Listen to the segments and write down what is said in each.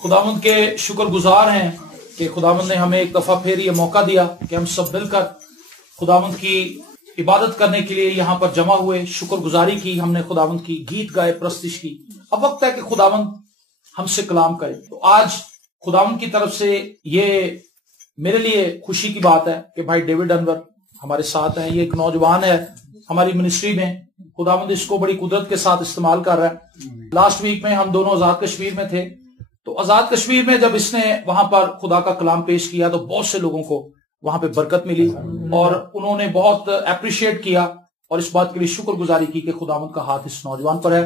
खुदावंद के शुक्रगुजार हैं कि खुदावंद ने हमें एक दफा फिर ये मौका दिया कि हम सब मिलकर खुदावंद की इबादत करने के लिए यहाँ पर जमा हुए, शुक्रगुजारी की, हमने खुदावंद की गीत गाए, प्रस्तिश की। अब वक्त है कि खुदावंद हमसे कलाम करे। तो आज खुदावंद की तरफ से ये मेरे लिए खुशी की बात है कि भाई डेविड अनवर हमारे साथ हैं। ये एक नौजवान है हमारी मिनिस्ट्री में, खुदावंद इसको बड़ी कुदरत के साथ इस्तेमाल कर रहा है। लास्ट वीक में हम दोनों आजाद कश्मीर में थे, तो आजाद कश्मीर में जब इसने वहां पर खुदा का कलाम पेश किया तो बहुत से लोगों को वहां पे बरकत मिली और उन्होंने बहुत अप्रिशिएट किया और इस बात के लिए शुक्रगुजारी की कि खुदावंद का हाथ इस नौजवान पर है।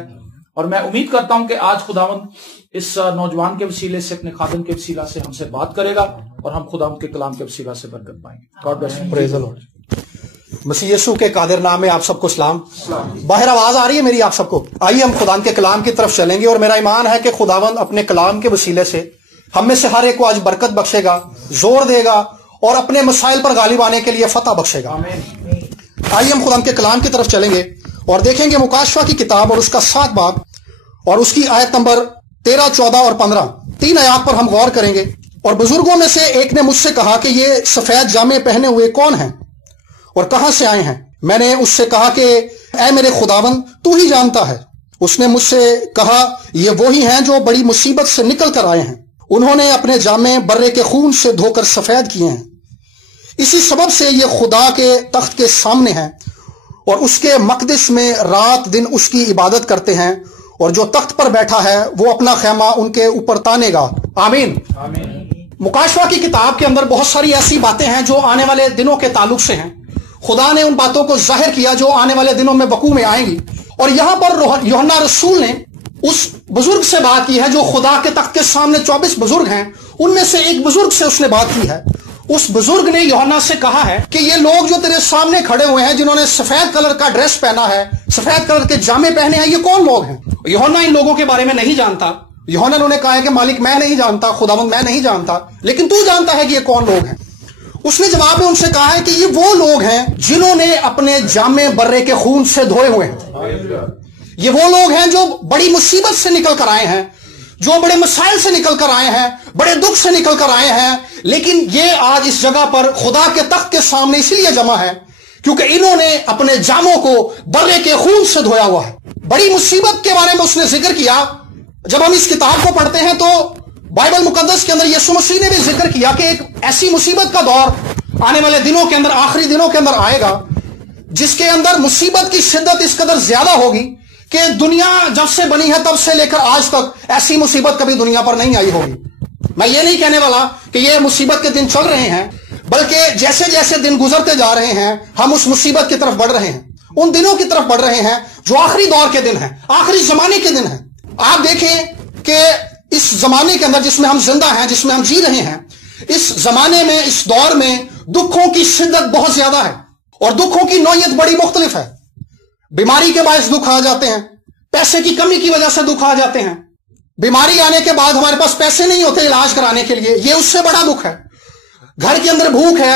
और मैं उम्मीद करता हूं कि आज खुदावंद इस नौजवान के वसीले से, अपने खादिम के वसीला से हमसे बात करेगा और हम खुदावंद के कलाम के वसीला से बरकत पाएंगे। God bless you. Praise the Lord. मसीह यीशु के कादिर नाम में आप सबको सलाम। बाहर आवाज आ रही है मेरी आप सबको? आइए हम खुदा के कलाम की तरफ चलेंगे और मेरा ईमान है कि खुदावंद अपने कलाम के वसीले से हम में से हर एक को आज बरकत बख्शेगा, जोर देगा और अपने मसाइल पर गालिब आने के लिए फतह बख्शेगा। आइए हम खुदा के कलाम की तरफ चलेंगे और देखेंगे मुकाशवा की किताब और उसका 7 बाब और उसकी आयत नंबर 13, 14 और 15, 3 आयत पर हम गौर करेंगे। और बुजुर्गों में से एक ने मुझसे कहा कि ये सफेद जामे पहने हुए कौन हैं और कहां से आए हैं? मैंने उससे कहा कि ऐ मेरे खुदावंद, तू ही जानता है। उसने मुझसे कहा, ये वही हैं जो बड़ी मुसीबत से निकल कर आए हैं। उन्होंने अपने जामे बर्रे के खून से धोकर सफेद किए हैं। इसी सबब से ये खुदा के तख्त के सामने हैं और उसके मकदस में रात दिन उसकी इबादत करते हैं और जो तख्त पर बैठा है वो अपना खैमा उनके ऊपर तानेगा। आमीन। मुकाशवा की किताब के अंदर बहुत सारी ऐसी बातें हैं जो आने वाले दिनों के ताल्लुक से हैं। खुदा ने उन बातों को जाहिर किया जो आने वाले दिनों में वकू में आएंगी। और यहां पर यूहन्ना रसूल ने उस बुजुर्ग से बात की है जो खुदा के तख्त के सामने 24 बुजुर्ग हैं, उनमें से एक बुजुर्ग से उसने बात की है। उस बुजुर्ग ने यूहन्ना से कहा है कि ये लोग जो तेरे सामने खड़े हुए हैं, जिन्होंने सफेद कलर का ड्रेस पहना है, सफेद कलर के जामे पहने हैं, ये कौन लोग हैं? यूहन्ना इन लोगों के बारे में नहीं जानता। यूहन्ना ने कहा है कि मालिक मैं नहीं जानता, खुदावंद मैं नहीं जानता, लेकिन तू जानता है कि ये कौन लोग हैं। उसने जवाब में उनसे कहा है कि ये वो लोग हैं जिन्होंने अपने जामे बर्रे के खून से धोए हुए हैं। ये वो लोग हैं जो बड़ी मुसीबत से निकल कर आए हैं, जो बड़े मसाइल से निकल कर आए हैं, बड़े दुख से निकल कर आए हैं, लेकिन ये आज इस जगह पर खुदा के तख्त के सामने इसलिए जमा है क्योंकि इन्होंने अपने जामों को बर्रे के खून से धोया हुआ है। बड़ी मुसीबत के बारे में उसने जिक्र किया। जब हम इस किताब को पढ़ते हैं तो बाइबल मुकद्दस के अंदर यीशु मसीह ने भी जिक्र किया कि एक ऐसी मुसीबत का दौर आने वाले दिनों के अंदर, आखिरी दिनों के अंदर आएगा जिसके अंदर मुसीबत की शिद्दत इस कदर ज्यादा होगी कि दुनिया जब से बनी है तब से लेकर आज तक ऐसी मुसीबत कभी दुनिया पर नहीं आई होगी। मैं ये नहीं कहने वाला कि ये मुसीबत के दिन चल रहे हैं, बल्कि जैसे जैसे दिन गुजरते जा रहे हैं हम उस मुसीबत की तरफ बढ़ रहे हैं, उन दिनों की तरफ बढ़ रहे हैं जो आखिरी दौर के दिन हैं, आखिरी जमाने के दिन हैं। आप देखें कि इस जमाने के अंदर जिसमें हम जिंदा हैं, जिसमें हम जी रहे हैं, इस जमाने में, इस दौर में दुखों की शिद्दत बहुत ज्यादा है और दुखों की नौयत बड़ी मुख्तलिफ है। बीमारी के बायस दुख आ जाते हैं, पैसे की कमी की वजह से दुख आ जाते हैं। बीमारी आने के बाद हमारे पास पैसे नहीं होते इलाज कराने के लिए, यह उससे बड़ा दुख है। घर के अंदर भूख है,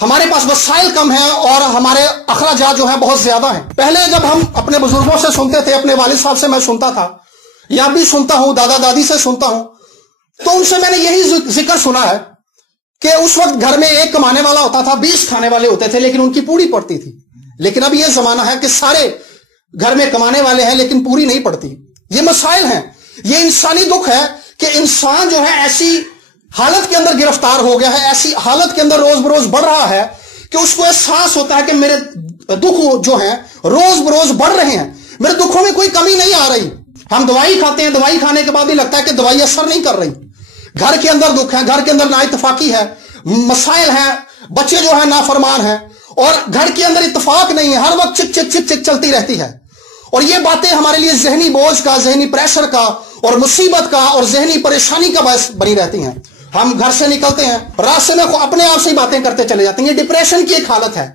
हमारे पास वसाइल कम है और हमारे अखराजात जो है बहुत ज्यादा है। पहले जब हम अपने बुजुर्गों से सुनते थे, अपने वालिद साहब से मैं सुनता था या भी सुनता हूं, दादा दादी से सुनता हूं, तो उनसे मैंने यही जिक्र सुना है कि उस वक्त घर में एक कमाने वाला होता था, 20 खाने वाले होते थे, लेकिन उनकी पूरी पड़ती थी। लेकिन अब यह जमाना है कि सारे घर में कमाने वाले हैं लेकिन पूरी नहीं पड़ती। ये मसाइल हैं, ये इंसानी दुख है कि इंसान जो है ऐसी हालत के अंदर गिरफ्तार हो गया है, ऐसी हालत के अंदर रोज बरोज बढ़ रहा है कि उसको एहसास होता है कि मेरे दुख जो है रोज बरोज बढ़ रहे हैं, मेरे दुखों में कोई कमी नहीं आ रही। हम दवाई खाते हैं, दवाई खाने के बाद भी लगता है कि दवाई असर नहीं कर रही। घर के अंदर दुख है, घर के अंदर नाइतफाकी है, मसाइल है, बच्चे जो है नाफरमान है और घर के अंदर इत्तेफाक नहीं है, हर वक्त चिक चिक चिक चिक चलती रहती है। और ये बातें हमारे लिए जहनी बोझ का, जहनी प्रेशर का और मुसीबत का और जहनी परेशानी का बायस बनी रहती हैं। हम घर से निकलते हैं, रास्ते में अपने आप से ही बातें करते चले जाते हैं। ये डिप्रेशन की एक हालत है।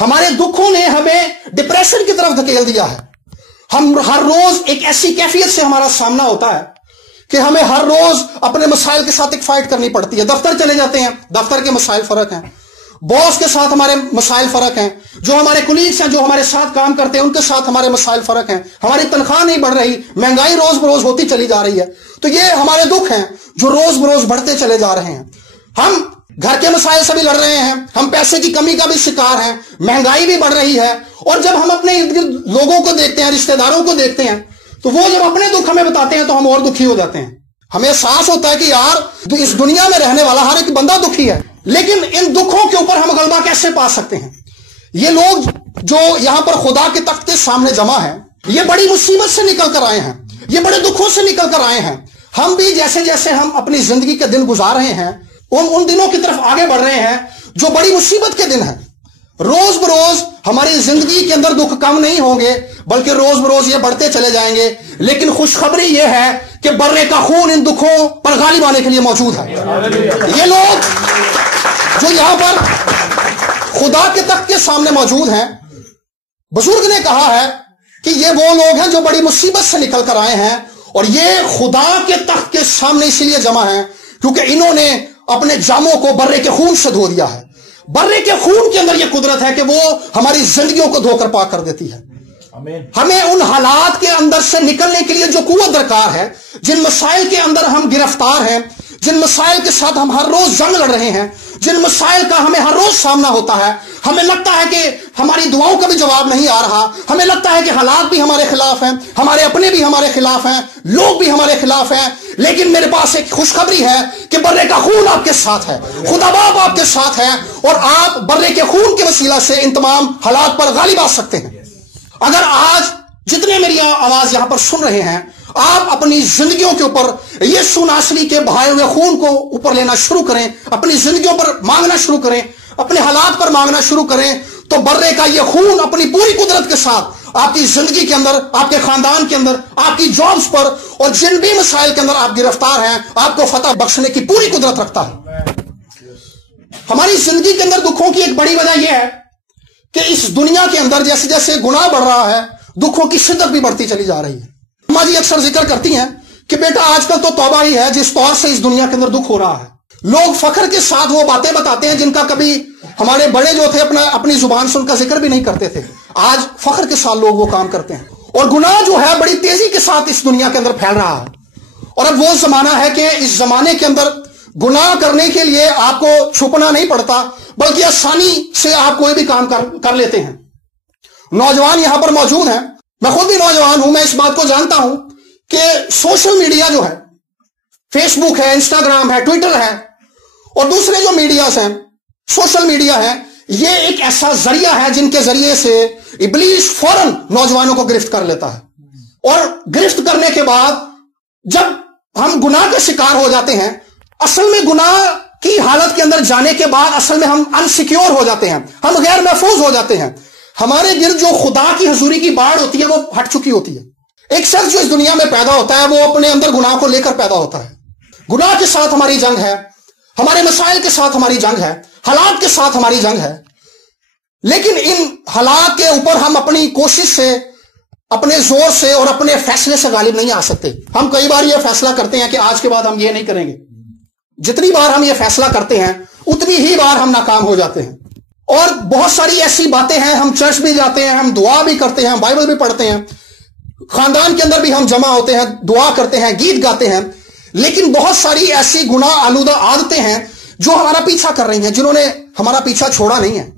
हमारे दुखों ने हमें डिप्रेशन की तरफ धकेल दिया है। हम हर रोज एक ऐसी कैफियत से हमारा सामना होता है कि हमें हर रोज अपने मसाइल के साथ एक फाइट करनी पड़ती है। दफ्तर चले जाते हैं, दफ्तर के मसाइल फर्क हैं, बॉस के साथ हमारे मसाइल फर्क हैं, जो हमारे कुलीग्स हैं, जो हमारे साथ काम करते हैं, उनके साथ हमारे मसाइल फर्क हैं, हमारी तनख्वाह नहीं बढ़ रही, महंगाई रोज बरोज होती चली जा रही है। तो ये हमारे दुख हैं जो रोज बरोज बढ़ते चले जा रहे हैं। हम घर के मसाइल से भी लड़ रहे हैं, हम पैसे की कमी का भी शिकार हैं, महंगाई भी बढ़ रही है। और जब हम अपने इर्द गिर्द लोगों को देखते हैं, रिश्तेदारों को देखते हैं, तो वो जब अपने दुख हमें बताते हैं तो हम और दुखी हो जाते हैं। हमें एहसास होता है कि यार इस दुनिया में रहने वाला हर एक बंदा दुखी है, लेकिन इन दुखों के ऊपर हम गलबा कैसे पा सकते हैं? ये लोग जो यहां पर खुदा के तख्त के सामने जमा है, ये बड़ी मुसीबत से निकल कर आए हैं, ये बड़े दुखों से निकल कर आए हैं। हम भी जैसे जैसे हम अपनी जिंदगी के दिन गुजार रहे हैं, उन दिनों की तरफ आगे बढ़ रहे हैं जो बड़ी मुसीबत के दिन है। रोज बरोज हमारी जिंदगी के अंदर दुख कम नहीं होंगे, बल्कि रोज बरोज ये बढ़ते चले जाएंगे। लेकिन खुशखबरी ये है कि बर्रे का खून इन दुखों पर गालिब आने के लिए मौजूद है। ये लोग जो यहां पर खुदा के तख्त के सामने मौजूद हैं, बुजुर्ग ने कहा है कि ये वो लोग हैं जो बड़ी मुसीबत से निकल कर आए हैं, और ये खुदा के तख्त के सामने इसलिए जमा हैं क्योंकि इन्होंने अपने जामों को बर्रे के खून से धो दिया है। बर्रे के खून के अंदर यह कुदरत है कि वो हमारी जिंदगियों को धोकर पाक कर देती है। हमें उन हालात के अंदर से निकलने के लिए जो कुव्वत दरकार है, जिन मसाइल के अंदर हम गिरफ्तार हैं, जिन मसाइल के साथ हम हर रोज जंग लड़ रहे हैं, जिन मसाइल का हमें हर रोज सामना होता है, हमें लगता है कि हमारी दुआओं का भी जवाब नहीं आ रहा, हमें लगता है कि हालात भी हमारे खिलाफ हैं, हमारे अपने भी हमारे खिलाफ हैं, लोग भी हमारे खिलाफ हैं। लेकिन मेरे पास एक खुशखबरी है कि बर्रे का खून आपके साथ है, खुदा बाप आपके साथ है, और आप बर्रे के खून के वसीला से इन तमाम हालात पर गालिब आ सकते हैं। अगर आज जितने मेरी आवाज यहां पर सुन रहे हैं, आप अपनी जिंदगियों के ऊपर यीशु नासरी के बहाए हुए खून को ऊपर लेना शुरू करें, अपनी जिंदगियों पर मांगना शुरू करें, अपने हालात पर मांगना शुरू करें, तो बर्रे का यह खून अपनी पूरी कुदरत के साथ आपकी जिंदगी के अंदर, आपके खानदान के अंदर, आपकी जॉब्स पर और जिन भी मसाइल के अंदर आप गिरफ्तार हैं, आपको फतह बख्शने की पूरी कुदरत रखता है। हमारी जिंदगी के अंदर दुखों की एक बड़ी वजह यह है कि इस दुनिया के अंदर जैसे जैसे गुनाह बढ़ रहा है, दुखों की शिद्दत भी बढ़ती चली जा रही है। अम्मा जी अक्सर जिक्र करती हैं कि बेटा आजकल तो तौबा ही है जिस तौर से इस दुनिया के अंदर दुख हो रहा है। लोग फख्र के साथ वो बातें बताते हैं जिनका कभी हमारे बड़े जो थे अपनी जुबान से उनका जिक्र भी नहीं करते थे। आज फख्र के साथ लोग वो काम करते हैं, और गुनाह जो है बड़ी तेजी के साथ इस दुनिया के अंदर फैल रहा है। और अब वो जमाना है कि इस जमाने के अंदर गुनाह करने के लिए आपको छुपना नहीं पड़ता, बल्कि आसानी से आप कोई भी काम कर लेते हैं। नौजवान यहां पर मौजूद हैं, मैं खुद भी नौजवान हूं, मैं इस बात को जानता हूं कि सोशल मीडिया जो है, फेसबुक है, इंस्टाग्राम है, ट्विटर है, और दूसरे जो मीडियाज हैं, सोशल मीडिया है, ये एक ऐसा जरिया है जिनके जरिए से इब्लीस फौरन नौजवानों को गिरफ्त कर लेता है। और गिरफ्त करने के बाद जब हम गुनाह के शिकार हो जाते हैं, असल में गुनाह की हालत के अंदर जाने के बाद असल में हम अनसिक्योर हो जाते हैं, हम गैर महफूज हो जाते हैं। हमारे गिर्द जो खुदा की हुजूरी की बाढ़ होती है वो हट चुकी होती है। एक शख्स जो इस दुनिया में पैदा होता है वो अपने अंदर गुनाह को लेकर पैदा होता है। गुनाह के साथ हमारी जंग है, हमारे मसाइल के साथ हमारी जंग है, हालात के साथ हमारी जंग है। लेकिन इन हालात के ऊपर हम अपनी कोशिश से, अपने जोर से और अपने फैसले से गालिब नहीं आ सकते। हम कई बार यह फैसला करते हैं कि आज के बाद हम ये नहीं करेंगे। जितनी बार हम ये फैसला करते हैं उतनी ही बार हम नाकाम हो जाते हैं। और बहुत सारी ऐसी बातें हैं, हम चर्च भी जाते हैं, हम दुआ भी करते हैं, बाइबल भी पढ़ते हैं, खानदान के अंदर भी हम जमा होते हैं, दुआ करते हैं, गीत गाते हैं, लेकिन बहुत सारी ऐसी गुनाह आलूदा आदतें हैं जो हमारा पीछा कर रही हैं, जिन्होंने हमारा पीछा छोड़ा नहीं है।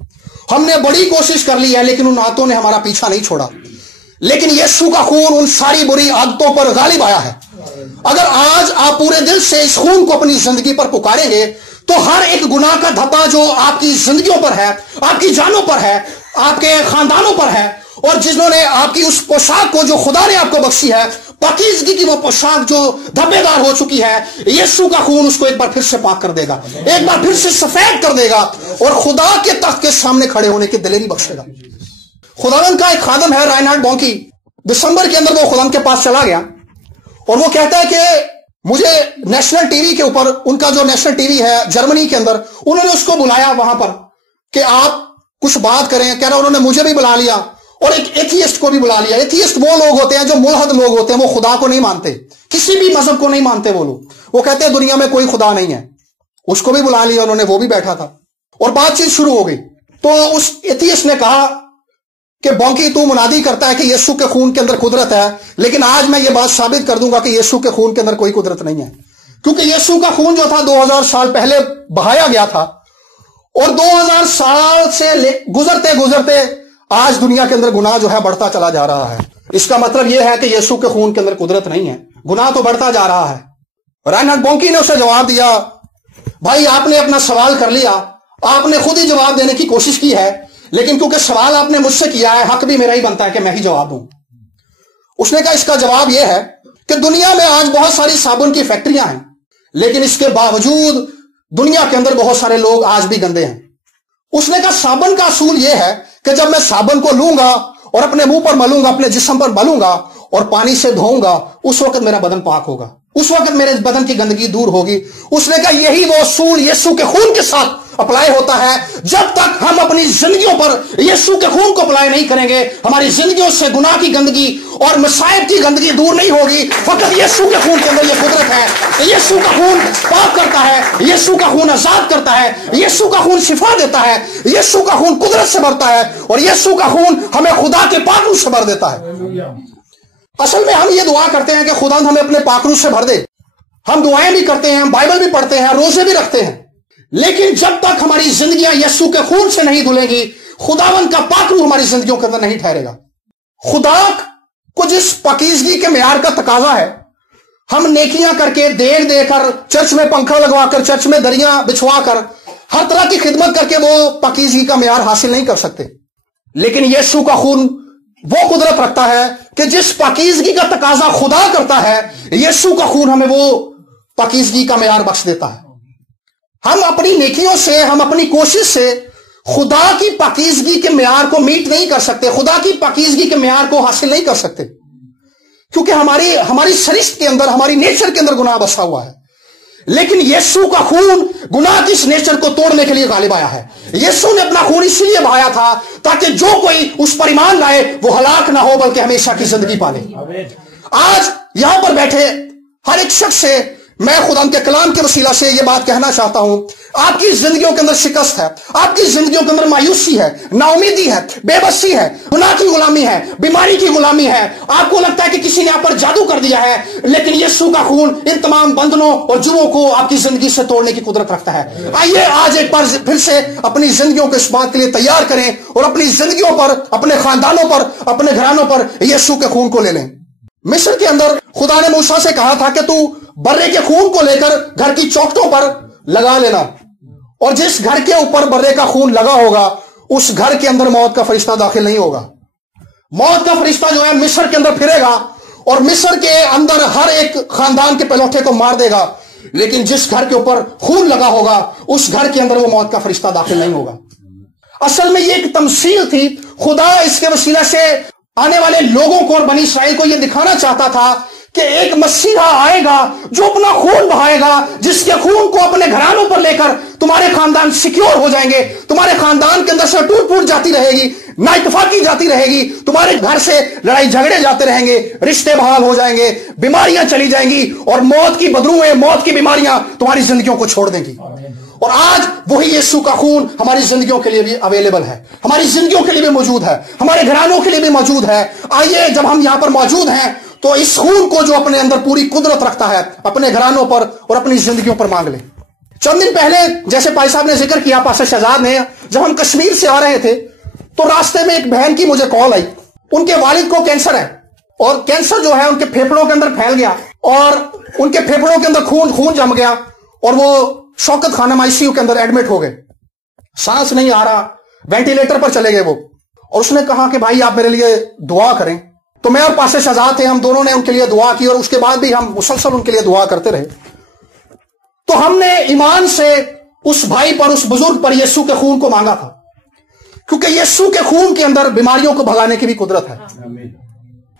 हमने बड़ी कोशिश कर ली है लेकिन उन आदतों ने हमारा पीछा नहीं छोड़ा। लेकिन यीशु का खून उन सारी बुरी आदतों पर गालिब आया है। अगर आज आप पूरे दिल से इस खून को अपनी जिंदगी पर पुकारेंगे तो हर एक गुनाह का धब्बा जो आपकी जिंदगियों पर है, आपकी जानों पर है, आपके खानदानों पर है, और जिन्होंने आपकी उस पोशाक को जो खुदा ने आपको बख्शी है, पाकीज़गी की वो पोशाक जो धब्बेदार हो चुकी है, यीशु का खून उसको एक बार फिर से पाक कर देगा, एक बार फिर से सफेद कर देगा और खुदा के तख्त के सामने खड़े होने की दिलेरी बख्शेगा। खुदावंद का एक खादम है राइनहार्ड बॉन्की, दिसंबर के अंदर वो खुदावंद के पास चला गया और वो कहता है कि मुझे नेशनल टीवी के ऊपर, उनका जो नेशनल टीवी है जर्मनी के अंदर, उन्होंने उसको बुलाया वहां पर कि आप कुछ बात करें। कह रहा उन्होंने मुझे भी बुला लिया और एक एथियस्ट को भी बुला लिया। एथियस्ट वो लोग होते हैं जो मुल्हद लोग होते हैं, वो खुदा को नहीं मानते, किसी भी मजहब को नहीं मानते। वो लोग वो कहते हैं दुनिया में कोई खुदा नहीं है। उसको भी बुला लिया उन्होंने, वो भी बैठा था। اور بات چیت شروع ہو گئی. تو اس ایتھیسٹ نے کہا کہ بونکی تو منادی کرتا ہے کہ یسوع کے خون کے اندر قدرت ہے، لیکن آج میں یہ بات ثابت کر دوں گا کہ یسوع کے خون کے اندر کوئی قدرت نہیں ہے، کیونکہ یسوع کا خون جو تھا 2000 سال پہلے بہایا گیا تھا، اور 2000 سال سے گزرتے گزرتے آج دنیا کے اندر گناہ جو ہے بڑھتا چلا جا رہا ہے. اس کا مطلب یہ ہے کہ یسوع کے خون کے اندر قدرت نہیں ہے، گناہ تو بڑھتا جا رہا ہے. رائنہارڈ بونکی نے اسے جواب دیا، بھائی آپ نے اپنا سوال کر لیا، آپ نے خود ہی جواب دینے کی کوشش کی ہے، لیکن کیونکہ سوال آپ نے مجھ سے کیا ہے، حق بھی میرا ہی بنتا ہے کہ میں ہی جواب دوں. اس نے کہا اس کا جواب یہ ہے کہ دنیا میں آج بہت ساری صابن کی فیکٹریاں ہیں، لیکن اس کے باوجود دنیا کے اندر بہت سارے لوگ آج بھی گندے ہیں. اس نے کہا صابن کا اصول یہ ہے کہ جب میں صابن کو لوں گا اور اپنے منہ پر ملوں گا، اپنے جسم پر ملوں گا اور پانی سے دھوؤں گا، اس وقت میرا بدن پاک ہوگا، اس وقت میرے بدن کی گندگی دور ہوگی. اس نے کہا یہی وہ اصول یسوع کے خون کے ساتھ اپلائی ہوتا ہے. جب تک ہم اپنی زندگیوں پر یسوع کے خون کو اپلائی نہیں کریں گے، ہماری زندگیوں سے گناہ کی گندگی اور مصائب کی گندگی دور نہیں ہوگی. فقط یسوع کے خون کے اندر یہ قدرت ہے. یسوع کا خون پاک کرتا ہے، یسوع کا خون آزاد کرتا ہے، یسوع کا خون شفا دیتا ہے، یسوع کا خون قدرت سے بھرتا ہے، اور یسوع کا خون ہمیں خدا کے پاک روح سے بھر دیتا ہے. اصل میں ہم یہ دعا کرتے ہیں کہ خدا ہمیں اپنے پاک روح سے بھر دے. ہم دعائیں بھی کرتے ہیں، بائبل بھی پڑھتے ہیں، روزے بھی رکھتے ہیں، لیکن جب تک ہماری زندگیاں یسوع کے خون سے نہیں دھلیں گی، خداوند کا پاک روح ہماری زندگیوں کے اندر نہیں ٹھہرے گا. خدا کو جس پاکیزگی کے معیار کا تقاضا ہے، ہم نیکیاں کر کے، دیکھ دے کر، چرچ میں پنکھا لگوا کر، چرچ میں دریاں بچھوا کر، ہر طرح کی خدمت کر کے وہ پاکیزگی کا معیار حاصل نہیں کر سکتے. لیکن یسوع کا خون وہ قدرت رکھتا ہے کہ جس پاکیزگی کا تقاضا خدا کرتا ہے، یسوع کا خون ہمیں وہ پاکیزگی کا معیار بخش دیتا ہے. ہم اپنی نیکیوں سے، ہم اپنی کوشش سے خدا کی پاکیزگی کے معیار کو میٹ نہیں کر سکتے، خدا کی پاکیزگی کے معیار کو حاصل نہیں کر سکتے، کیونکہ ہماری سرشت کے اندر، ہماری نیچر کے اندر گناہ بسا ہوا ہے. لیکن یسوع کا خون گناہ کی اس نیچر کو توڑنے کے لیے غالب آیا ہے. یسوع نے اپنا خون اس لیے بہایا تھا تاکہ جو کوئی اس پر ایمان لائے وہ ہلاک نہ ہو بلکہ ہمیشہ کی زندگی پالے. آج یہاں پر بیٹھے ہر ایک شخص سے میں خدا کے کلام کے وسیلہ سے یہ بات کہنا چاہتا ہوں، آپ کی زندگیوں کے اندر شکست ہے، آپ کی زندگیوں کے اندر مایوسی ہے، نا امیدی ہے، بے بسی ہے، گناہ کی غلامی ہے، بیماری کی غلامی ہے، آپ کو لگتا ہے کہ کسی نے آپ پر جادو کر دیا ہے، لیکن یسوع کا خون ان تمام بندھنوں اور جوؤں کو آپ کی زندگی سے توڑنے کی قدرت رکھتا ہے. آئیے آج ایک بار پھر سے اپنی زندگیوں کو اس بات کے لیے تیار کریں اور اپنی زندگیوں پر، اپنے خاندانوں پر، اپنے گھرانوں پر یسوع کے خون کو لے لیں. مصر کے اندر خدا نے موسیٰ سے کہا تھا کہ تو برے کے خون کو لے کر گھر کی چوکھٹوں پر لگا لینا، اور جس گھر کے اوپر برے کا خون لگا ہوگا اس گھر کے اندر موت کا فرشتہ داخل نہیں ہوگا. موت کا فرشتہ جو ہے مصر کے اندر پھرے گا اور مصر کے اندر ہر ایک خاندان کے پلوٹھے کو مار دے گا، لیکن جس گھر کے اوپر خون لگا ہوگا اس گھر کے اندر وہ موت کا فرشتہ داخل نہیں ہوگا. اصل میں یہ ایک تمثیل تھی. خدا اس کے وسیلہ سے آنے والے لوگوں کو اور بنی اسرائیل کو یہ دکھانا چاہتا تھا کہ ایک مسیحا آئے گا جو اپنا خون بہائے گا، جس کے خون کو اپنے گھرانوں پر لے کر تمہارے خاندان سیکیور ہو جائیں گے، تمہارے خاندان کے اندر سے ٹوٹ پھوٹ جاتی رہے گی، نا اتفاقی جاتی رہے گی، تمہارے گھر سے لڑائی جھگڑے جاتے رہیں گے، رشتے بحال ہو جائیں گے، بیماریاں چلی جائیں گی، اور موت کی بدروئیں، موت کی بیماریاں تمہاری زندگیوں کو چھوڑ دیں گی. اور آج وہی یسوع کا خون ہماری زندگیوں کے لیے بھی اویلیبل ہے، ہماری زندگیوں کے لیے بھی موجود ہے، ہمارے گھرانوں کے لیے بھی موجود ہے. آئیے جب ہم یہاں پر موجود ہیں تو اس خون کو جو اپنے اندر پوری قدرت رکھتا ہے اپنے گھرانوں پر اور اپنی زندگیوں پر مانگ لیں. چند دن پہلے جیسے پائی صاحب نے ذکر کیا، پاسٹر شہزاد نے، جب ہم کشمیر سے آ رہے تھے تو راستے میں ایک بہن کی مجھے کال آئی. ان کے والد کو کینسر ہے، اور کینسر جو ہے ان کے پھیپھڑوں کے اندر پھیل گیا، اور ان کے پھیپھڑوں کے اندر خون جم گیا، اور وہ شوکت خانم آئی سی یو کے اندر ایڈمٹ ہو گئے. سانس نہیں آ رہا، وینٹیلیٹر پر چلے گئے وہ. اور اس نے کہا کہ بھائی آپ میرے لیے دعا کریں. تو میں اور پاسٹر شہزاد تھے، ہم دونوں نے ان کے لیے دعا کی، اور اس کے بعد بھی ہم مسلسل ان کے لیے دعا کرتے رہے. تو ہم نے ایمان سے اس بھائی پر، اس بزرگ پر یسوع کے خون کو مانگا تھا، کیونکہ یسوع کے خون کے اندر بیماریوں کو بھگانے کی بھی قدرت ہے.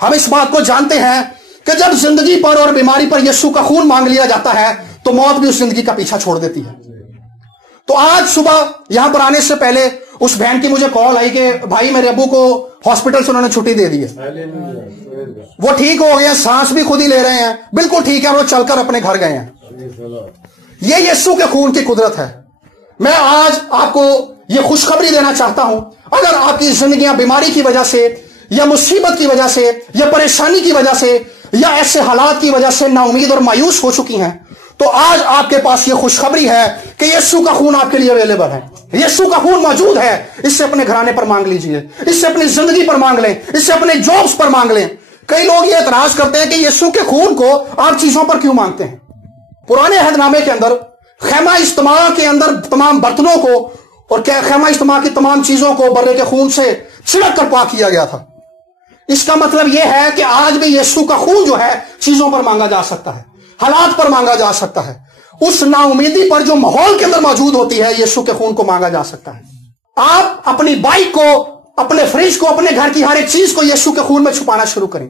ہم اس بات کو جانتے ہیں کہ جب زندگی پر اور بیماری پر یسوع کا خون مانگ لیا جاتا ہے تو موت بھی اس زندگی کا پیچھا چھوڑ دیتی ہے. تو آج صبح یہاں پر آنے سے پہلے اس بہن کی مجھے کال آئی کہ بھائی میرے ابو کو ہاسپٹل سے انہوں نے چھٹی دے دی ہے، وہ ٹھیک ہو گئے ہیں، سانس بھی خود ہی لے رہے ہیں، بالکل ٹھیک ہے، وہ چل کر اپنے گھر گئے ہیں. یہ یسوع کے خون کی قدرت ہے. میں آج آپ کو یہ خوشخبری دینا چاہتا ہوں، اگر آپ کی زندگیاں بیماری کی وجہ سے یا مصیبت کی وجہ سے یا پریشانی کی وجہ سے یا ایسے حالات کی وجہ سے نا امید اور مایوس ہو چکی ہیں، تو آج آپ کے پاس یہ خوشخبری ہے کہ یسوع کا خون آپ کے لیے اویلیبل ہے، یسوع کا خون موجود ہے۔ اس سے اپنے گھرانے پر مانگ لیجئے، اس سے اپنی زندگی پر مانگ لیں، اس سے اپنے جابس پر مانگ لیں۔ کئی لوگ یہ اعتراض کرتے ہیں کہ یسوع کے خون کو آپ چیزوں پر کیوں مانگتے ہیں؟ پرانے عہد نامے کے اندر خیمہ اجتماع کے اندر تمام برتنوں کو اور خیمہ اجتماع کی تمام چیزوں کو برے کے خون سے چھڑک کر پاک کیا گیا تھا۔ اس کا مطلب یہ ہے کہ آج بھی یسوع کا خون جو ہے چیزوں پر مانگا جا سکتا ہے، حالات پر مانگا جا سکتا ہے، اس نا امیدی پر جو ماحول کے اندر موجود ہوتی ہے یسوع کے خون کو مانگا جا سکتا ہے۔ آپ اپنی بائک کو، اپنے فریج کو، اپنے گھر کی ہر ایک چیز کو یسوع کے خون میں چھپانا شروع کریں۔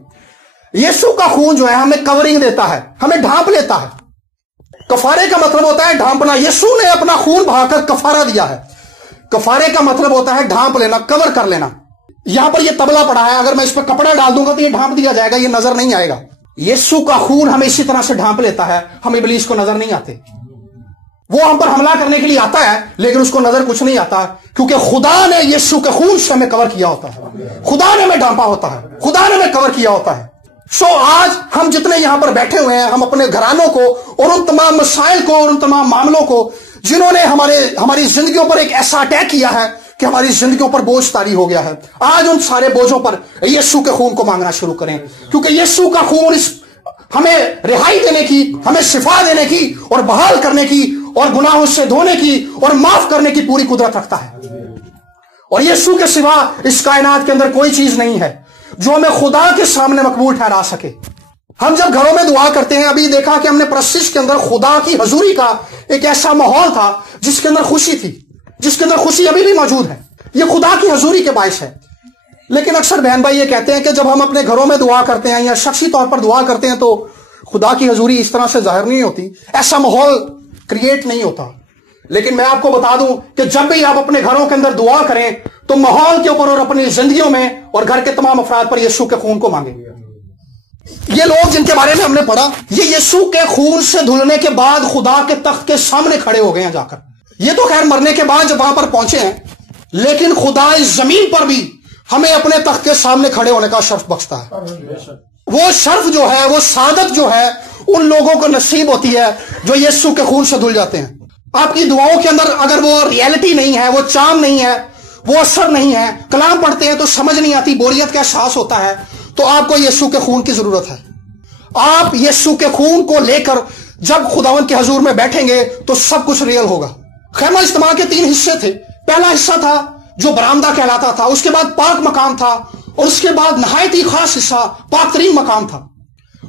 یسوع کا خون جو ہے ہمیں کورنگ دیتا ہے، ہمیں ڈھانپ لیتا ہے۔ کفارے کا مطلب ہوتا ہے ڈھانپنا۔ یسوع نے اپنا خون بہا کر کفارہ دیا ہے۔ کفارے کا مطلب ہوتا ہے ڈھانپ لینا، کور کر لینا۔ یہاں پر یہ تبلا پڑا ہے، اگر میں اس پہ کپڑا ڈال دوں گا تو یہ ڈھانپ دیا جائے گا، یہ نظر نہیں آئے گا۔ یسوع کا خون ہمیں اسی طرح سے ڈھانپ لیتا ہے، ہم ابلیس کو نظر نہیں آتے۔ وہ ہم پر حملہ کرنے کے لیے آتا ہے لیکن اس کو نظر کچھ نہیں آتا، کیونکہ خدا نے یسوع کے خون سے ہمیں کور کیا ہوتا ہے، خدا نے ہمیں ڈھانپا ہوتا ہے، خدا نے ہمیں کور کیا ہوتا ہے۔ آج ہم جتنے یہاں پر بیٹھے ہوئے ہیں، ہم اپنے گھرانوں کو اور ان تمام مسائل کو اور ان تمام معاملوں کو جنہوں نے ہماری زندگیوں پر ایک ایسا اٹیک کیا ہے کہ ہماری زندگیوں پر بوجھ طاری ہو گیا ہے، آج ان سارے بوجھوں پر یسوع کے خون کو مانگنا شروع کریں، کیونکہ یسوع کا خون ہمیں رہائی دینے کی، ہمیں شفا دینے کی اور بحال کرنے کی اور گناہوں سے دھونے کی اور معاف کرنے کی پوری قدرت رکھتا ہے۔ اور یسوع کے سوا اس کائنات کے اندر کوئی چیز نہیں ہے جو ہمیں خدا کے سامنے مقبول ٹھہرا سکے۔ ہم جب گھروں میں دعا کرتے ہیں، ابھی دیکھا کہ ہم نے پرستش کے اندر خدا کی حضوری کا ایک ایسا ماحول تھا جس کے اندر خوشی تھی، جس کے اندر خوشی ابھی بھی موجود ہے، یہ خدا کی حضوری کے باعث ہے۔ لیکن اکثر بہن بھائی یہ کہتے ہیں کہ جب ہم اپنے گھروں میں دعا کرتے ہیں یا شخصی طور پر دعا کرتے ہیں تو خدا کی حضوری اس طرح سے ظاہر نہیں ہوتی، ایسا ماحول کریٹ نہیں ہوتا۔ لیکن میں آپ کو بتا دوں کہ جب بھی آپ اپنے گھروں کے اندر دعا کریں تو ماحول کے اوپر اور اپنی زندگیوں میں اور گھر کے تمام افراد پر یسوع کے خون کو مانگیں۔ یہ لوگ جن کے بارے میں ہم نے پڑھا، یہ یسوع کے خون سے دھلنے کے بعد خدا کے تخت کے سامنے کھڑے ہو گئے ہیں جا کر۔ یہ تو خیر مرنے کے بعد جب وہاں پر پہنچے ہیں، لیکن خدا اس زمین پر بھی ہمیں اپنے تخت کے سامنے کھڑے ہونے کا شرف بخشتا ہے۔ وہ شرف جو ہے، وہ سعادت جو ہے، ان لوگوں کو نصیب ہوتی ہے جو یسوع کے خون سے دھل جاتے ہیں۔ آپ کی دعاؤں کے اندر اگر وہ ریئلٹی نہیں ہے، وہ چام نہیں ہے، وہ اثر نہیں ہے، کلام پڑھتے ہیں تو سمجھ نہیں آتی، بوریت کا احساس ہوتا ہے، تو آپ کو یسوع کے خون کی ضرورت ہے۔ آپ یسوع کے خون کو لے کر جب خداوند کے حضور میں بیٹھیں گے تو سب کچھ ریئل ہوگا۔ خیمہ اجتماع کے 3 حصے تھے۔ پہلا حصہ تھا جو برآمدہ کہلاتا تھا، اس کے بعد پاک مقام تھا، اور اس کے بعد نہایت ہی خاص حصہ پاک ترین مقام تھا۔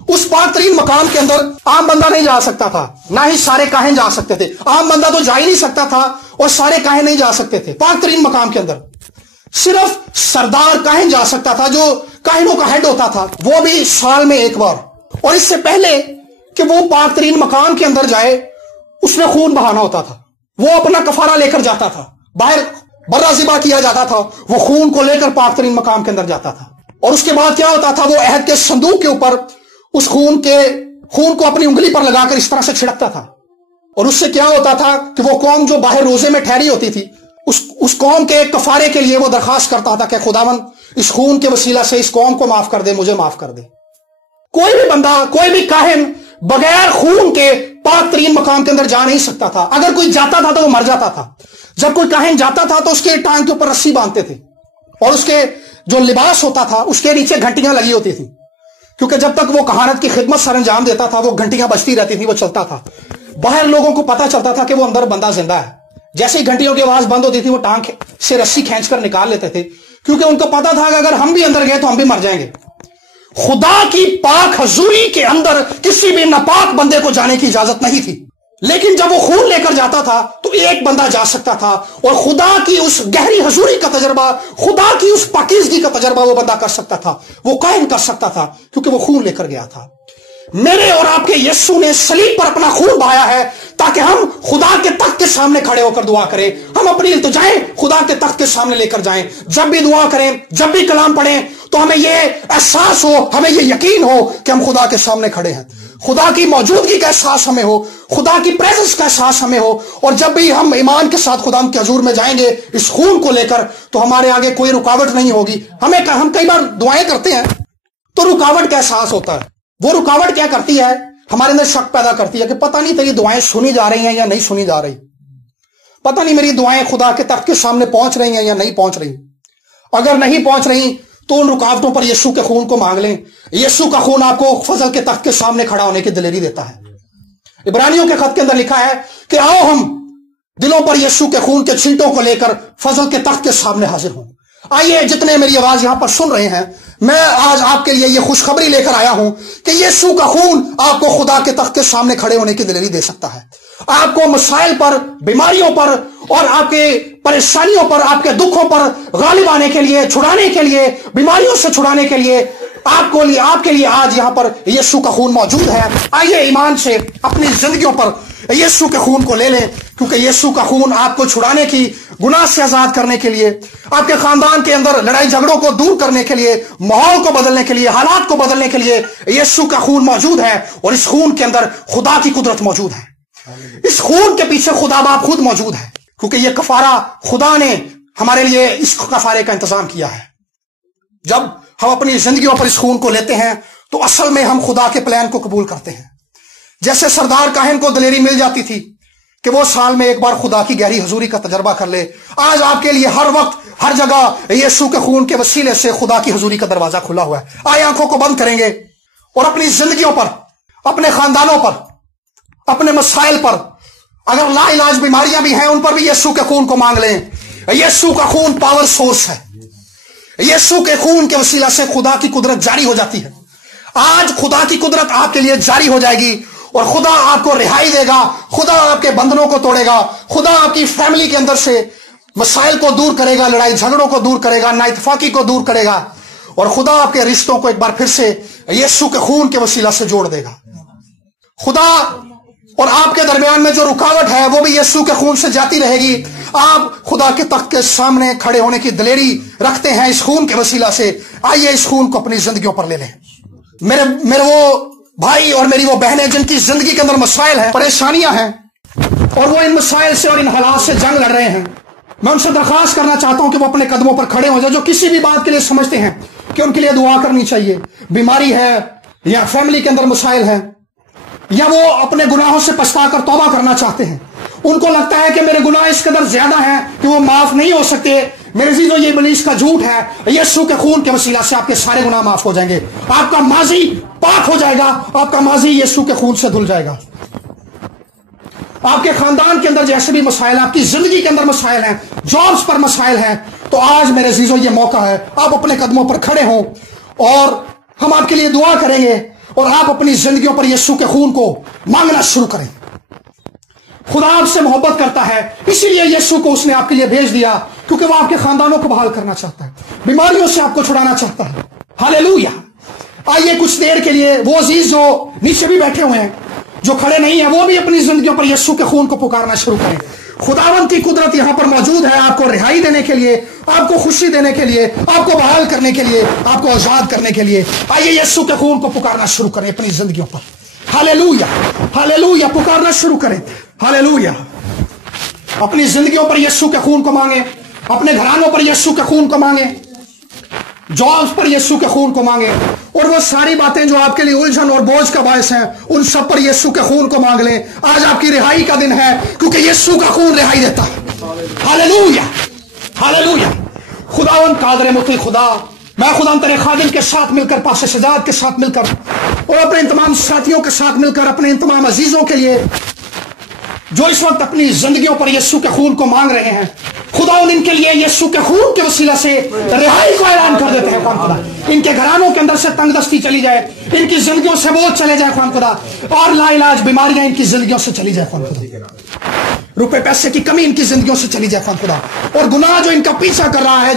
اس پاک ترین مقام کے اندر عام بندہ نہیں جا سکتا تھا، نہ ہی سارے کاہن جا سکتے تھے۔ عام بندہ تو جا ہی نہیں سکتا تھا اور سارے کاہن نہیں جا سکتے تھے۔ پاک ترین مقام کے اندر صرف سردار کاہن جا سکتا تھا، جو کاہنوں کا ہیڈ ہوتا تھا، وہ بھی سال میں ایک بار۔ اور اس سے پہلے کہ وہ پاک ترین مقام کے اندر جائے، اس میں خون بہانا ہوتا تھا۔ وہ اپنا کفارہ لے کر جاتا تھا، باہر برا ذبح کیا جاتا تھا، وہ خون کو لے کر پاک ترین مقام کے اندر جاتا تھا۔ اور اس کے بعد کیا ہوتا تھا، وہ عہد کے صندوق کے اوپر اس خون کو اپنی انگلی پر لگا کر اس طرح سے چھڑکتا تھا۔ اور اس سے کیا ہوتا تھا کہ وہ قوم جو باہر روزے میں ٹھہری ہوتی تھی، اس قوم کے کفارے کے لیے وہ درخواست کرتا تھا کہ خداوند اس خون کے وسیلہ سے اس قوم کو معاف کر دے، مجھے معاف کر دے۔ کوئی بھی بندہ، کوئی بھی کاہن بغیر خون کے پاک ترین مقام کے اندر جا نہیں سکتا تھا۔ اگر کوئی جاتا تھا تو وہ مر جاتا تھا۔ جب کوئی کاہن جاتا تھا تو اس کے ٹانگ کے اوپر رسی باندھتے تھے، اور اس کے جو لباس ہوتا تھا اس کے نیچے گھنٹیاں لگی ہوتی تھی، کیونکہ جب تک وہ کہانت کی خدمت سر انجام دیتا تھا وہ گھنٹیاں بجتی رہتی تھی، وہ چلتا تھا۔ باہر لوگوں کو پتا چلتا تھا کہ وہ اندر بندہ زندہ ہے۔ جیسے ہی گھنٹیوں کی آواز بند ہوتی تھی وہ ٹانگ سے رسی کھینچ کر نکال لیتے تھے، کیونکہ ان کو پتا تھا کہ اگر ہم بھی اندر گئے تو ہم بھی مر جائیں گے۔ خدا کی پاک حضوری کے اندر کسی بھی ناپاک بندے کو جانے کی اجازت نہیں تھی، لیکن جب وہ خون لے کر جاتا تھا تو ایک بندہ جا سکتا تھا، اور خدا کی اس گہری حضوری کا تجربہ، خدا کی اس پاکیزگی کا تجربہ وہ بندہ کر سکتا تھا، وہ قائم کر سکتا تھا، کیونکہ وہ خون لے کر گیا تھا۔ میرے اور آپ کے یسوع نے صلیب پر اپنا خون بہایا ہے تاکہ ہم خدا کے تخت کے سامنے کھڑے ہو کر دعا کریں، ہم اپنی التجائیں خدا کے تخت کے سامنے لے کر جائیں۔ جب بھی دعا کریں، جب بھی کلام پڑھیں، تو ہمیں یہ احساس ہو، ہمیں یہ یقین ہو کہ ہم خدا کے سامنے کھڑے ہیں۔ खुदा की मौजूदगी का एहसास हमें हो, खुदा की प्रेजेंस का एहसास हमें हो। और जब भी हम ईमान के साथ खुदा के हजूर में जाएंगे इस खून को लेकर, तो हमारे आगे कोई रुकावट नहीं होगी। हम कई बार दुआएं करते हैं तो रुकावट का एहसास होता है। वो रुकावट क्या करती है? हमारे अंदर शक पैदा करती है कि पता नहीं तेरी दुआएं सुनी जा रही हैं या नहीं सुनी जा रही, पता नहीं मेरी दुआएं खुदा के तख्त के सामने पहुंच रही हैं या नहीं पहुंच रही। अगर नहीं पहुंच रही तो उन रुकावटों पर यीशु के खून को मांग लें। यीशु का खून आपको फजल के तख्त के सामने खड़ा होने की दिलेरी देता है। इब्रानियों के खत के अंदर लिखा है कि आओ हम दिलों पर यीशु के खून के छींटों को लेकर फजल के तख्त के सामने हाजिर हों। आइए, जितने मेरी आवाज यहां पर सुन रहे हैं, मैं आज आपके लिए यह खुशखबरी लेकर आया हूं कि यीशु का खून आपको खुदा के तख्त के सामने खड़े होने की दिलेरी दे सकता है। आपको मसाइल पर, बीमारियों पर और आपके परेशानियों पर, आपके दुखों पर गालिब आने के लिए, छुड़ाने के लिए, बीमारियों से छुड़ाने के लिए आपके लिए आज यहां पर यीशु का खून मौजूद है। आइए ईमान से अपनी जिंदगियों पर यीशु के खून को ले लें, क्योंकि यीशु का खून आपको छुड़ाने की, गुनाह से आजाद करने के लिए, आपके खानदान के अंदर लड़ाई झगड़ों को दूर करने के लिए, माहौल को बदलने के लिए, हालात को बदलने के लिए यीशु का खून मौजूद है। और इस खून के अंदर खुदा की कुदरत मौजूद है। इस खून के पीछे खुदा बाप खुद मौजूद है, क्योंकि यह कफारा खुदा ने हमारे लिए इस कफारे का इंतजाम किया है। जब हम अपनी जिंदगियों पर इस खून को लेते हैं तो असल में हम खुदा के प्लान को कबूल करते हैं। जैसे सरदार काहिन को दिलेरी मिल जाती थी कि वो साल में एक बार खुदा की गहरी हुजूरी का तजर्बा कर ले, आज आपके लिए हर वक्त, हर जगह यीशु के खून के वसीले से खुदा की हुजूरी का दरवाजा खुला हुआ है। आए आंखों को बंद करेंगे और अपनी जिंदगियों पर, अपने खानदानों पर, अपने मसाइल पर, अगर लाइलाज बीमारियां भी हैं उन पर भी यीशु के खून को मांग लें। यीशु का खून पावर सोर्स है। यीशु के खून के वसीला से खुदा की कुदरत जारी हो जाती है। आज खुदा की कुदरत आपके लिए जारी हो जाएगी और खुदा आपको रिहाई देगा, खुदा आपके बंधनों को तोड़ेगा, खुदा आपकी फैमिली के अंदर से मसाइल को दूर करेगा, लड़ाई झगड़ों को दूर करेगा, नाइतफाकी को दूर करेगा और खुदा आपके रिश्तों को एक बार फिर से यीशु के खून के वसीला से जोड़ देगा। खुदा और आपके दरमियान में जो रुकावट है वो भी यीशु के खून से जाती रहेगी। आप खुदा के तख्त के सामने खड़े होने की दिलेरी रखते हैं इस खून के वसीला से। आइए इस खून को अपनी जिंदगियों पर ले लें। मेरे वो भाई और मेरी वो बहनें जिनकी जिंदगी के अंदर मसाइल हैं, परेशानियां हैं और वो इन मसाइल से और इन हालात से जंग लड़ रहे हैं, मैं उनसे दरख्वास्त करना चाहता हूं कि वो अपने कदमों पर खड़े हो जाए। जो किसी भी बात के लिए समझते हैं कि उनके लिए दुआ करनी चाहिए, बीमारी है या फैमिली के अंदर मसाइल है, या वो अपने गुनाहों से पछताकर तौबा करना चाहते हैं, उनको लगता है कि मेरे गुनाह इस कदर ज्यादा हैं कि वो माफ नहीं हो सकते, मेरे जीजो ये इब्लीस का झूठ है। यीशु के खून के वसीला से आपके सारे गुनाह माफ हो जाएंगे, आपका माजी पाक हो जाएगा, आपका माजी यीशु के खून से धुल जाएगा। आपके खानदान के अंदर जैसे भी मसाइल, आपकी जिंदगी के अंदर मसाइल हैं, जॉब्स पर मसाइल हैं, तो आज मेरे जीजो ये मौका है, आप अपने कदमों पर खड़े हों और हम आपके लिए दुआ करेंगे और आप अपनी जिंदगियों पर यीशु के खून को मांगना शुरू करें। खुदा आपसे मोहब्बत करता है, इसीलिए यीशु को उसने आपके लिए भेज दिया, क्योंकि वो आपके खानदानों को बहाल करना चाहता है, बीमारियों से आपको छुड़ाना चाहता है। हालेलुया। आइए कुछ देर के लिए वो अजीज जो नीचे भी बैठे हुए हैं, जो खड़े नहीं है, वो भी अपनी जिंदगियों पर यीशु के खून को पुकारना शुरू करें। खुदावंद की कुदरत यहां पर मौजूद है, आपको रिहाई देने के लिए, आपको खुशी देने के लिए, आपको बहाल करने के लिए, आपको आजाद करने के लिए। आइए यीशु के खून को पुकारना शुरू करें अपनी जिंदगियों पर। हालेलुया, हालेलुया, पुकारना शुरू करें। हालेलुया। अपनी जिंदगियों पर यीशु के खून को मांगे, अपने घरानों पर यीशु के खून को मांगे, जॉब्स पर यीशु के खून को मांगे और वो सारी बातें जो आपके लिए उलझन और बोझ का बायस हैं, उन सब पर यीशु के खून को मांग लें। आज आपकी रिहाई का दिन है, क्योंकि यीशु का खून रिहाई देता है। Hallelujah, hallelujah. खुदावंद कादर मुतलक खुदा, मैं खुदा तेरे खादिम के साथ मिलकर, पासे सजाद के साथ मिलकर और अपने तमाम साथियों के साथ मिलकर, अपने तमाम अजीजों के लिए जो इस वक्त अपनी जिंदगियों पर यीशु के खून को मांग रहे हैं, खुदावंद इनके लिए यीशु के खून के वसीला से रिहाई को ऐलान कर देते हैं। खुदा इनके घरानों के अंदर से तंगदस्ती चली जाए, इनकी जिंदगियों से बोझ चले जाए खुदा, और लाइलाज बीमारियां इनकी जिंदगियों से चली जाए खुदा, रुपए पैसे की कमी इनकी जिंदगियों से चली जाए खुदा, और गुनाह जो इनका पीछा कर रहा है,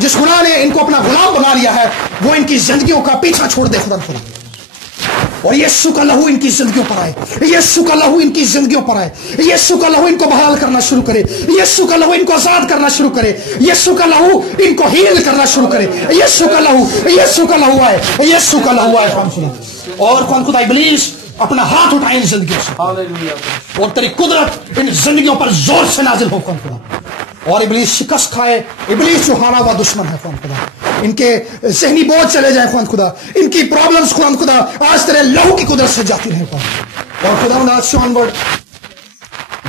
जिस गुनाह ने इनको अपना गुलाम बना लिया है, वो इनकी जिंदगियों का पीछा छोड़ दे खुदा। और यीशु का लहू इनकी जिंदगियों पर आए, यीशु का लहू इनकी जिंदगियों पर आए, यीशु का लहू इनको बहाल करना शुरू करे, यीशु का लहू इनको आजाद करना शुरू करे, यीशु का लहू इनको हील करना शुरू करे, यीशु का लहू आए, यीशु का लहू आए। اور खुदा इब्लीस अपना हाथ उठाए इन जिंदगियों से हालेलुया। और तेरी कुदरत इन जिंदगियों पर जोर से नाजिल हो खुदा, और इब्लीस शिकस्त खाए। इब्लीस जो हारा हुआ दुश्मन है खुदा, इनके ज़हनी बोझ चले जाए खुदा, इनकी प्रॉब्लम्स खुदा आज तेरे लहू की कुदरत से जाती रहे खुदा। और खुदा आज से ऑनवर्ड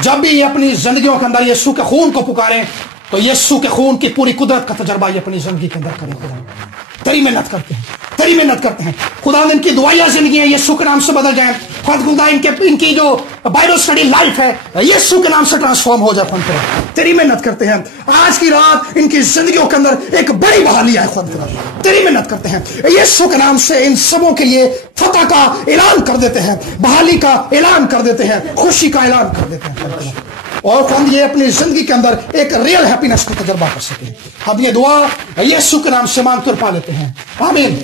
जब भी ये अपनी जिंदगियों के अंदर यीशु के खून को पुकारें तो यीशु के खून की पूरी कुदरत का तजर्बा ये अपनी जिंदगी के अंदर करें खुदा। तेरी मेहनत करते हैं, तेरी मेहनत करते हैं खुदा, इनकी दुआइयां जिंदगी यीशु के नाम से बदल जाए खुदा, इनकी जो बाइबल स्टडी लाइफ है यीशु के नाम से ट्रांसफॉर्म हो जाए खुदा। तेरी मेहनत करते हैं, आज की रात इनकी जिंदगियों के अंदर एक बड़ी बहाली आए खुदा। तेरी मेहनत करते हैं, यीशु के नाम से इन सबों के लिए फतह का ऐलान कर देते हैं, बहाली का ऐलान कर देते हैं, खुशी का ऐलान कर देते हैं, और खुद ये अपनी जिंदगी के अंदर एक रियल हैप्पीनेस का तजर्बा कर सके। हम ये दुआ यीशु के नाम से मांगते और पा लेते हैं, आमीन।